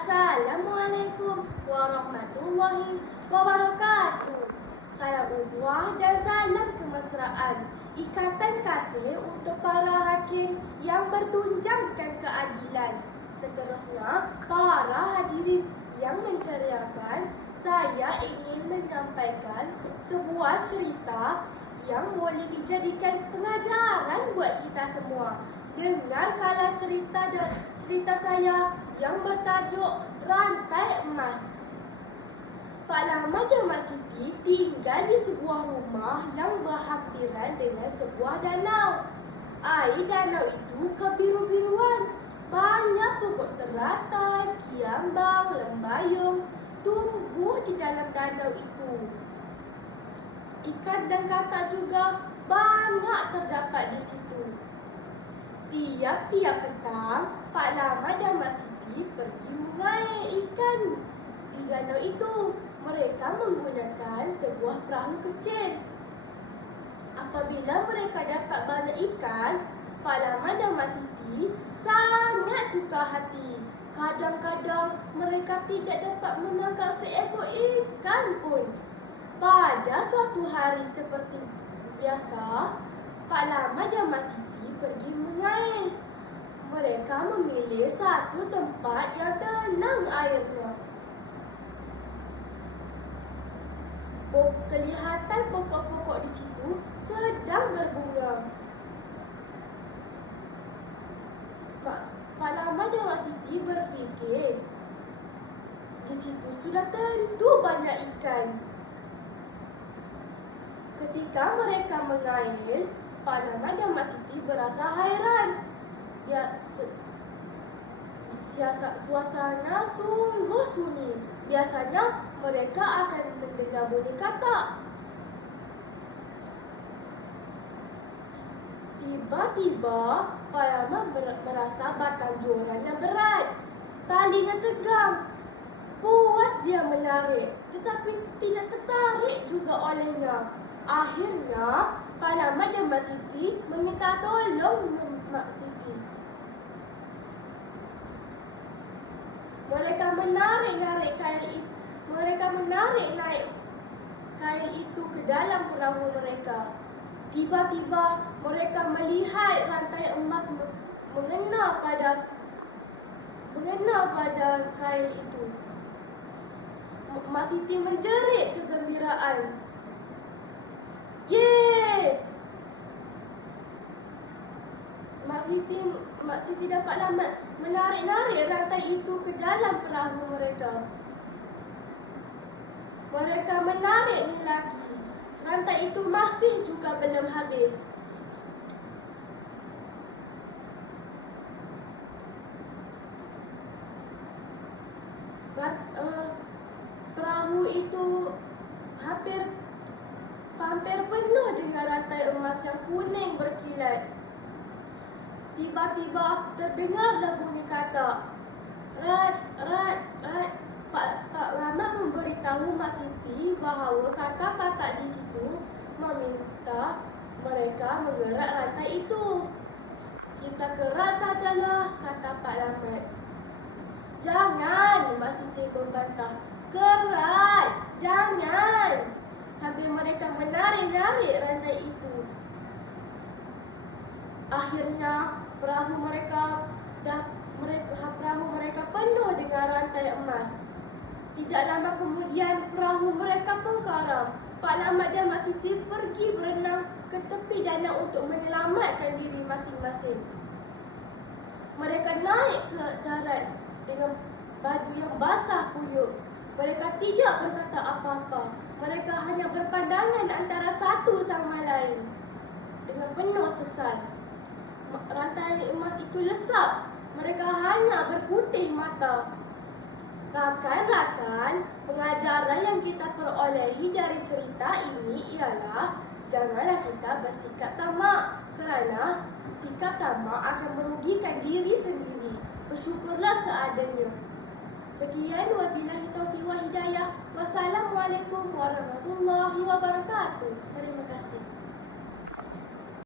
Assalamualaikum warahmatullahi wabarakatuh. Salam ukhuwah dan salam kemesraan. Ikatan kasih untuk para hakim yang bertunjangkan keadilan. Seterusnya, para hadirin yang menceriakan, saya ingin menyampaikan sebuah cerita yang boleh dijadikan pengajaran buat kita semua. Dengarkanlah cerita saya yang bertajuk Rantai Emas. Pak Lama dan Mak Siti tinggal di sebuah rumah yang berhampiran dengan sebuah danau. Air danau itu kebiru-biruan. Banyak pokok teratai, kiambang, lembayung tumbuh di dalam danau itu. Ikan dan katak juga banyak terdapat di situ. Tiap-tiap petang, Pak Lama dan Mak Siti pergi mengair ikan di danau itu. Mereka menggunakan sebuah perahu kecil. Apabila mereka dapat banyak ikan, Pak Lama dan Mak Siti sangat suka hati. Kadang-kadang mereka tidak dapat menangkap seekor ikan pun. Pada suatu hari seperti biasa, Pak Lama dan Mak Siti pergi mengair. Mereka memilih satu tempat yang tenang airnya. Kelihatan pokok-pokok di situ sedang berbunga. Pak Lama dan Mak Siti berfikir, di situ sudah tentu banyak ikan. Ketika mereka mengair, Pak Lama dan Mak Siti berasa hairan. Suasana sungguh sunyi. Biasanya mereka akan mendengar bunyi katak. Tiba-tiba, Pak Lama merasa batang joran yang berat. Talinya tegang. Puas dia menarik, tetapi tidak tertarik juga olehnya. Akhirnya, Pak Lama dan Mak Siti meminta tolong Mak Siti. Mereka menarik kail itu ke dalam perahu mereka. Tiba-tiba mereka melihat rantai emas mengena pada kail itu. Mak Siti menjerit kegembiraan. Yeay! Mak Siti dapatlah menarik rantai itu ke dalam perahu mereka. Mereka menariknya lagi. Rantai itu masih juga belum habis. Perahu itu hampir penuh dengan rantai emas yang kuning berkilat. Tiba-tiba terdengarlah bunyi katak. Rat, rat, rat. Pak Lama memberitahu Mak Siti bahawa katak-katak di situ meminta mereka mengerat rantai itu. Kita kerat sajalah, kata Pak Lama. Jangan, Mak Siti membantah. Kerat, jangan. Sambil mereka menarik rantai itu. Akhirnya perahu mereka penuh dengan rantai emas. Tidak lama kemudian perahu mereka pun karam. Pak Lama dan Mak Siti pergi berenang ke tepi danau untuk menyelamatkan diri masing-masing. Mereka naik ke darat dengan baju yang basah kuyup. Mereka tidak berkata apa-apa. Mereka hanya berpandangan antara satu sama lain dengan penuh sesal. Rantai emas itu lesap. Mereka hanya berputih mata. Rakan-rakan, pengajaran yang kita perolehi dari cerita ini ialah janganlah kita bersikap tamak, kerana sikap tamak akan merugikan diri sendiri. Bersyukurlah seadanya. Sekian, wabillahi taufiq wa hidayah. Wassalamualaikum warahmatullahi wabarakatuh. Terima kasih.